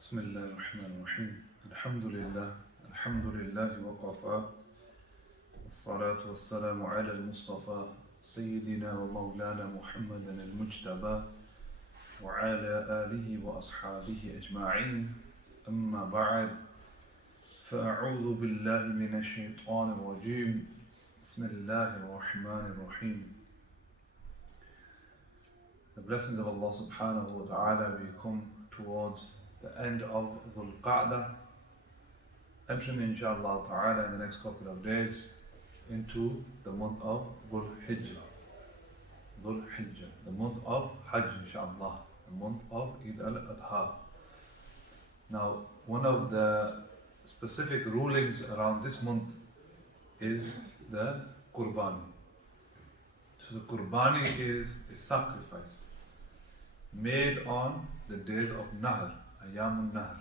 بسم الله الرحمن الرحيم الحمد لله وقفا الصلاة والسلام على المصطفى سيدنا ومولانا محمد المجتبى وعلى آله وأصحابه أجمعين أما بعد فأعوذ بالله من الشيطان الرجيم بسم الله الرحمن الرحيم. The blessings of Allah subhanahu wa ta'ala, we come towards the end of Dhul Qa'dah, entering inshallah ta'ala in the next couple of days into the month of Dhul Hijjah, the month of Hajj inshallah, the month of Eid al-Adha. Now, one of the specific rulings around this month is the Qurbani. So the Qurbani is a sacrifice made on the days of Nahr, Ayyamun Nahr.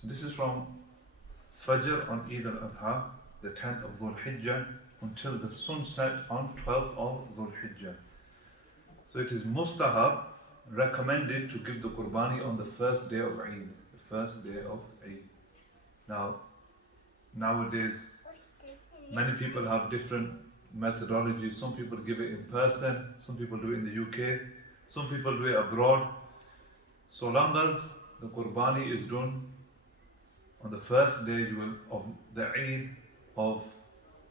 So this is from Fajr on Eid al-Adha, the 10th of Dhul Hijjah, until the sunset on 12th of Dhul Hijjah. So it is mustahab, recommended to give the Qurbani on the first day of Eid, the first day of Eid. Now, nowadays, many people have different methodologies. Some people give it in person, some people do it in the UK, some people do it abroad. So long as the Qurbani is done on the first day of the Eid of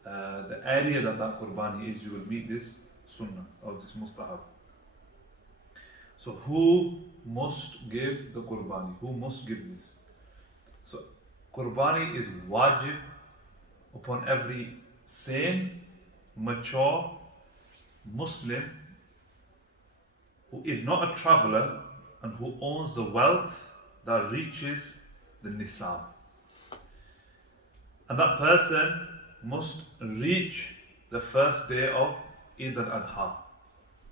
the area that Qurbani is, you will meet this sunnah or this mustahab. So who must give the Qurbani? Who must give this? So Qurbani is wajib upon every sane, mature Muslim who is not a traveler and who owns the wealth that reaches the nisab. And that person must reach the first day of Eid al-Adha.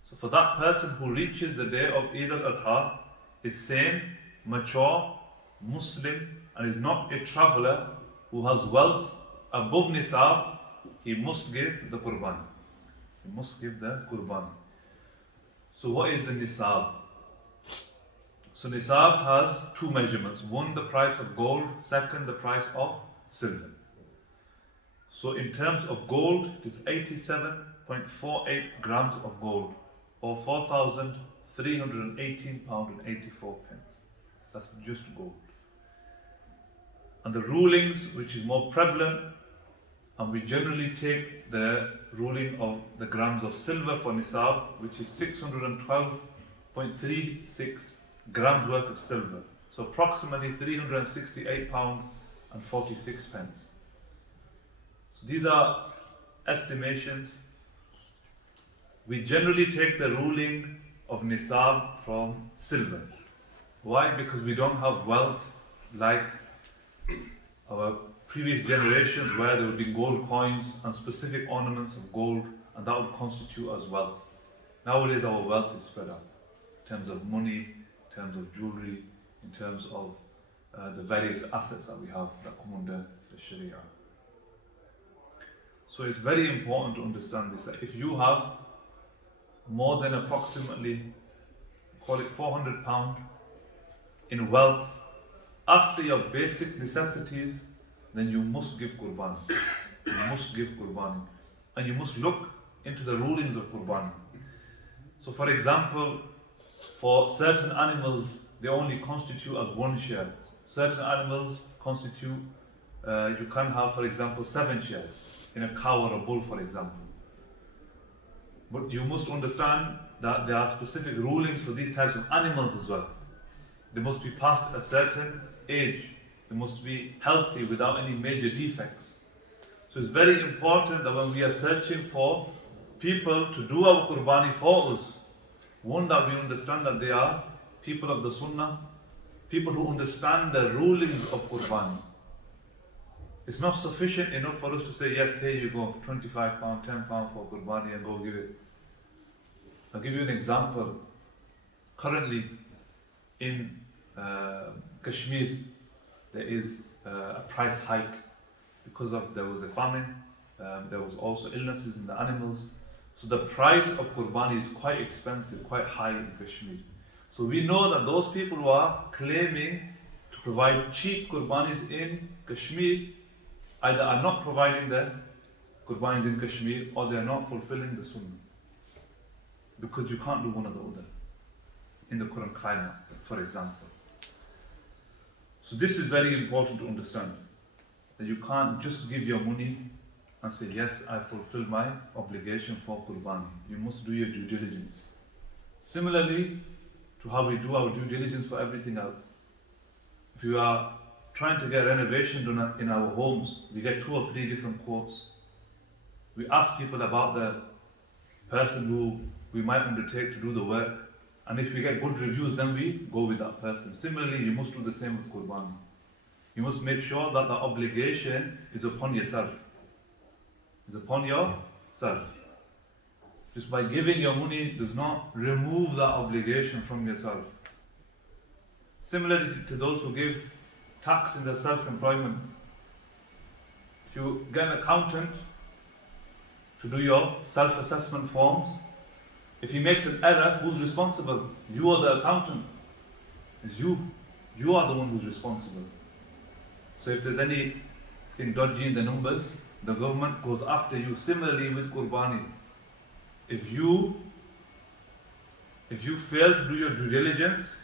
So for that person who reaches the day of Eid al-Adha, is sane, mature, Muslim, and is not a traveler who has wealth above nisab, he must give the Qurbani. He must give the Qurbani. So what is the nisab? So nisab has two measurements. One, the price of gold. Second, the price of silver. So in terms of gold, it is 87.48 grams of gold, or £4,318.84. That's just gold. And the rulings, which is more prevalent, and we generally take the ruling of the grams of silver for nisab, which is 612.36 grams worth of silver. So approximately £368.46. So these are estimations. We generally take the ruling of nisab from silver. Why? Because we don't have wealth like our previous generations where there would be gold coins and specific ornaments of gold, and that would constitute as wealth. Nowadays our wealth is spread out in terms of money, in terms of jewelry, in terms of the various assets that we have that come under the Sharia. So it's very important to understand this, that if you have more than approximately, call it £400 in wealth, after your basic necessities, then you must give Qurbani. You must give Qurbani. And you must look into the rulings of Qurbani. So for example, for certain animals, they only constitute as one share. Certain animals constitute, you can have, for example, 7 shares in a cow or a bull, for example. But you must understand that there are specific rulings for these types of animals as well. They must be past a certain age. They must be healthy without any major defects. So it's very important that when we are searching for people to do our Qurbani for us, one, that we understand that they are people of the Sunnah, people who understand the rulings of Qurbani. It's not sufficient enough for us to say, yes, here you go, £25, £10 for Qurbani, and go give it. I'll give you an example. Currently in Kashmir, there is a price hike because there was a famine, there was also illnesses in the animals. So the price of Qurbani is quite expensive, quite high in Kashmir. So we know that those people who are claiming provide cheap Qurbanis in Kashmir either are not providing the Qurbanis in Kashmir or they are not fulfilling the Sunnah. Because you can't do one or the other in the current climate, for example. So this is very important to understand, that you can't just give your money and say, yes, I fulfilled my obligation for Qurbani. You must do your due diligence. Similarly to how we do our due diligence for everything else. If you are trying to get renovation done in our homes, we get 2 or 3 different quotes. We ask people about the person who we might undertake to do the work, and if we get good reviews, then we go with that person. Similarly, you must do the same with Qurbani. You must make sure that the obligation is upon yourself. It's upon yourself. Just by giving your money does not remove that obligation from yourself. Similarly to those who give tax in their self-employment. If you get an accountant to do your self-assessment forms, if he makes an error, who's responsible? You or the accountant? It's you. You are the one who's responsible. So if there's anything dodgy in the numbers, the government goes after you. Similarly with Qurbani. If you fail to do your due diligence,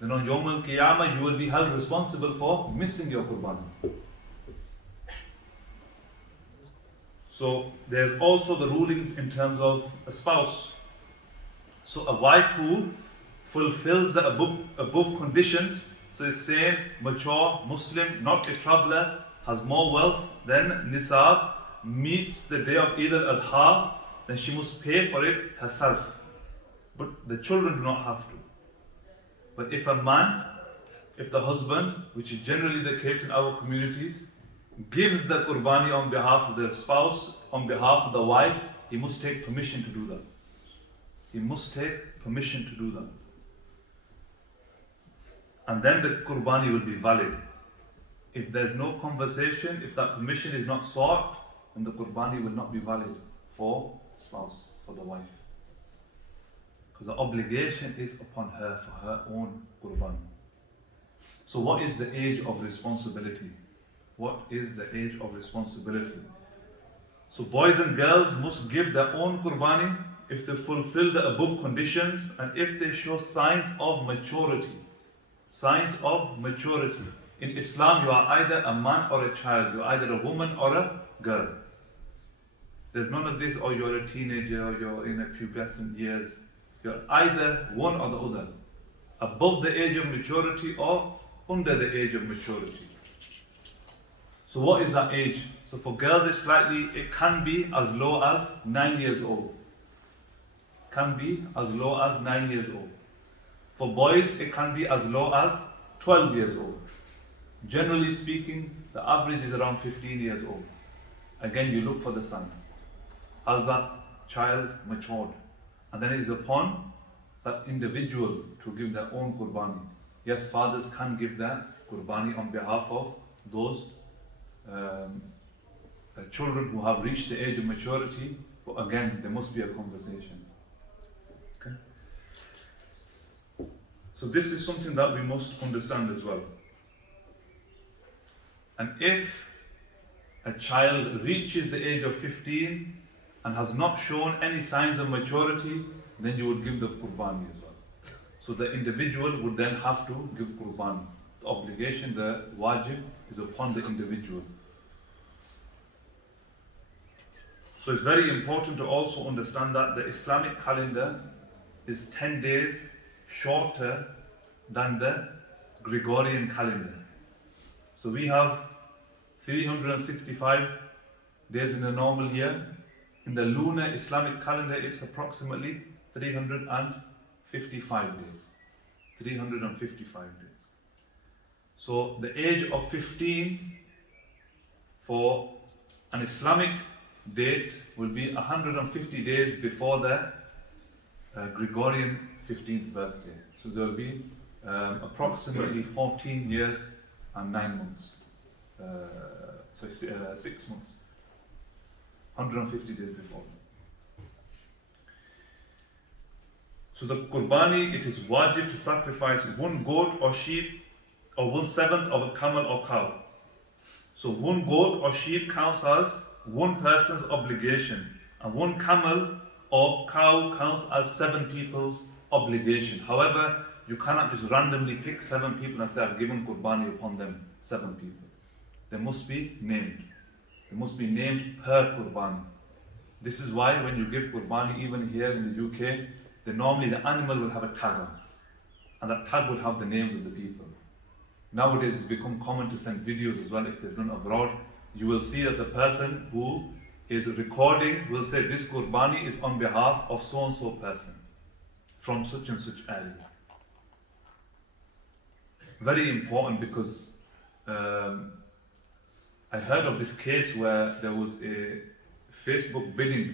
then on Yawm al-Qiyamah you will be held responsible for missing your Qurbani. So there's also the rulings in terms of a spouse. So a wife who fulfills the above conditions, so it's saying mature, Muslim, not a traveller, has more wealth than Nisab, meets the day of Eid al-Adha, then she must pay for it herself. But the children do not have to. But if the husband, which is generally the case in our communities, gives the Qurbani on behalf of the spouse, on behalf of the wife, he must take permission to do that. He must take permission to do that. And then the Qurbani will be valid. If there's no conversation, if that permission is not sought, then the Qurbani will not be valid for the spouse, for the wife. Because the obligation is upon her for her own Qurbani. So what is the age of responsibility? What is the age of responsibility? So boys and girls must give their own Qurbani if they fulfill the above conditions and if they show signs of maturity. Signs of maturity. In Islam, you are either a man or a child. You are either a woman or a girl. There's none of this, or you're a teenager, or you're in a pubescent years. You're either one or the other. Above the age of maturity or under the age of maturity. So what is that age? So for girls it can be as low as 9 years old. Can be as low as 9 years old. For boys it can be as low as 12 years old. Generally speaking, the average is around 15 years old. Again, you look for the signs. Has that child matured? And then it is upon that individual to give their own Qurbani. Yes, fathers can give their Qurbani on behalf of those children who have reached the age of maturity, but again, there must be a conversation. Okay? So this is something that we must understand as well. And if a child reaches the age of 15 and has not shown any signs of maturity, then you would give the Qurbani as well. So the individual would then have to give Qurbani. The obligation, the wajib, is upon the individual. So it's very important to also understand that the Islamic calendar is 10 days shorter than the Gregorian calendar. So we have 365 days in a normal year. In the lunar Islamic calendar, it's approximately 355 days. 355 days. So the age of 15 for an Islamic date will be 150 days before the Gregorian 15th birthday. So there will be approximately 14 years and 9 months. 6 months. 150 days before. So the Qurbani, it is wajib to sacrifice one goat or sheep or 1/7 of a camel or cow. So one goat or sheep counts as one person's obligation, and one camel or cow counts as 7 people's obligation. However, you cannot just randomly pick 7 people and say, I've given Qurbani upon them, 7 people. They must be named. They must be named per Qurbani. This is why when you give Qurbani, even here in the UK, normally the animal will have a tag on, and that tag will have the names of the people. Nowadays it's become common to send videos as well if they've done abroad. You will see that the person who is recording will say this Qurbani is on behalf of so and so person from such and such area. Very important, because I heard of this case where there was a Facebook bidding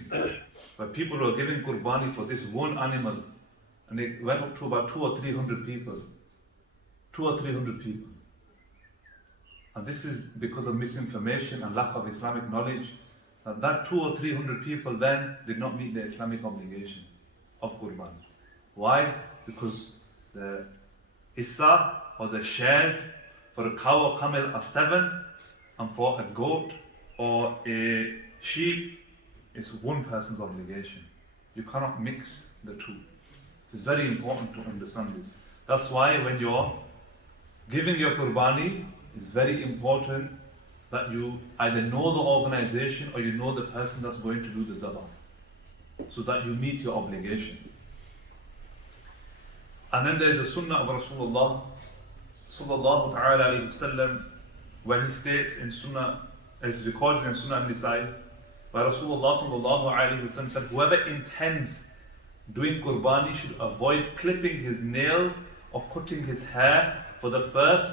where people were giving Qurbani for this one animal, and it went up to about 200 or 300 people. 200 or 300 people. And this is because of misinformation and lack of Islamic knowledge. And that 200 or 300 people then did not meet the Islamic obligation of Qurbani. Why? Because the hissa or the shares for a cow or camel are 7, and for a goat or a sheep is one person's obligation. You cannot mix the two. It's very important to understand this. That's why when you're giving your Qurbani, it's very important that you either know the organization or you know the person that's going to do the zabah, so that you meet your obligation. And then there's the sunnah of Rasulullah sallallahu ta'ala alayhi wasallam, where he states in sunnah, it's recorded in Sunnah al-Nisa'i, where Rasulullah sallallahu alayhi wasallam said, whoever intends doing Qurbani should avoid clipping his nails or cutting his hair for the first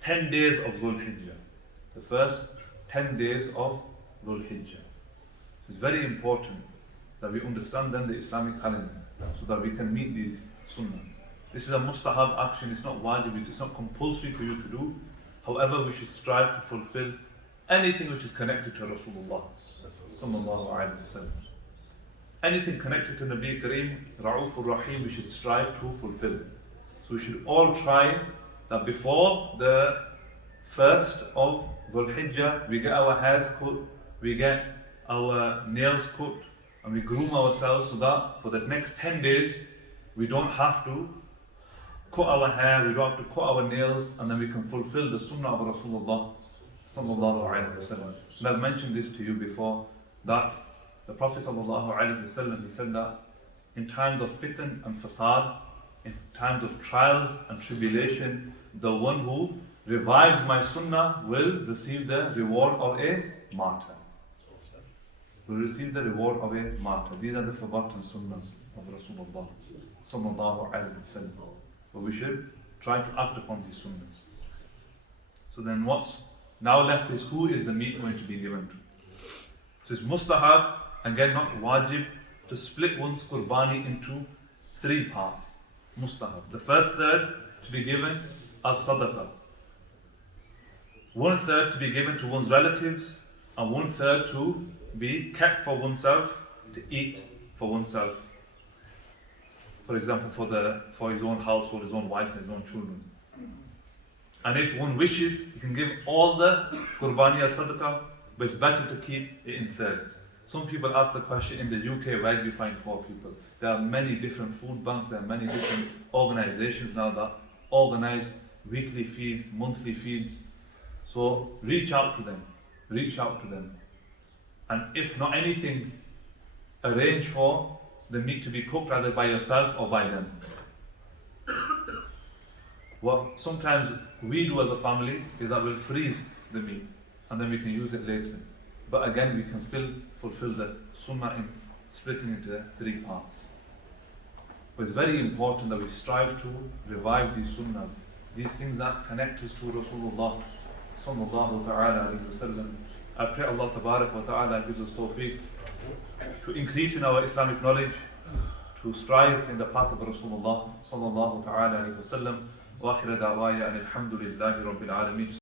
10 days of Dhul Hijjah. The first 10 days of Dhul Hijjah. So it's very important that we understand then the Islamic calendar, so that we can meet these sunnahs. This is a mustahab action, it's not wajib, it's not compulsory for you to do. However, we should strive to fulfill anything which is connected to Rasulullah sallallahu alaihi wasallam. Anything connected to Nabi Kareem, Ra'ufur Rahim, we should strive to fulfill. So we should all try that before the 1st of Dhul Hijjah, we get our hairs cut, we get our nails cut, and we groom ourselves so that for the next 10 days, we don't have to cut our hair, we don't have to cut our nails, and then we can fulfill the sunnah of Rasulullah sallallahu alaihi wasallam. And I've mentioned this to you before, that the Prophet sallallahu alaihi wasallam, he said that in times of fitan and fasad, in times of trials and tribulation, the one who revives my sunnah will receive the reward of a martyr. Will receive the reward of a martyr. These are the forgotten sunnahs of Rasulullah sallallahu alaihi wasallam. But we should try to act upon these sunnahs. So then what's now left is, who is the meat going to be given to? So it's mustahab, again not wajib, to split one's Qurbani into 3 parts. Mustahab. The first third to be given as sadaqah. 1/3 to be given to one's relatives, and 1/3 to be kept for oneself, to eat for oneself. For example, for his own household, his own wife and his own children. And if one wishes, he can give all the Qurbani as sadaqah, but it's better to keep it in thirds. Some people ask the question, in the UK, where do you find poor people? There are many different food banks, there are many different organizations now that organize weekly feeds, monthly feeds. So reach out to them. Reach out to them. And if not anything, arrange for the meat to be cooked either by yourself or by them. What sometimes we do as a family is that we'll freeze the meat and then we can use it later. But again, we can still fulfill the sunnah in splitting into 3 parts. But it's very important that we strive to revive these sunnahs, these things that connect us to Rasulullah sallallahu ta'ala alayhi wa sallam. I pray Allah tabarak wa ta'ala gives us tawfiq to increase in our Islamic knowledge, to strive in the path of Rasulullah sallallahu ta'ala alayhi wa sallam. Wa akhira da'waya and alhamdulillahi rabbil alameen.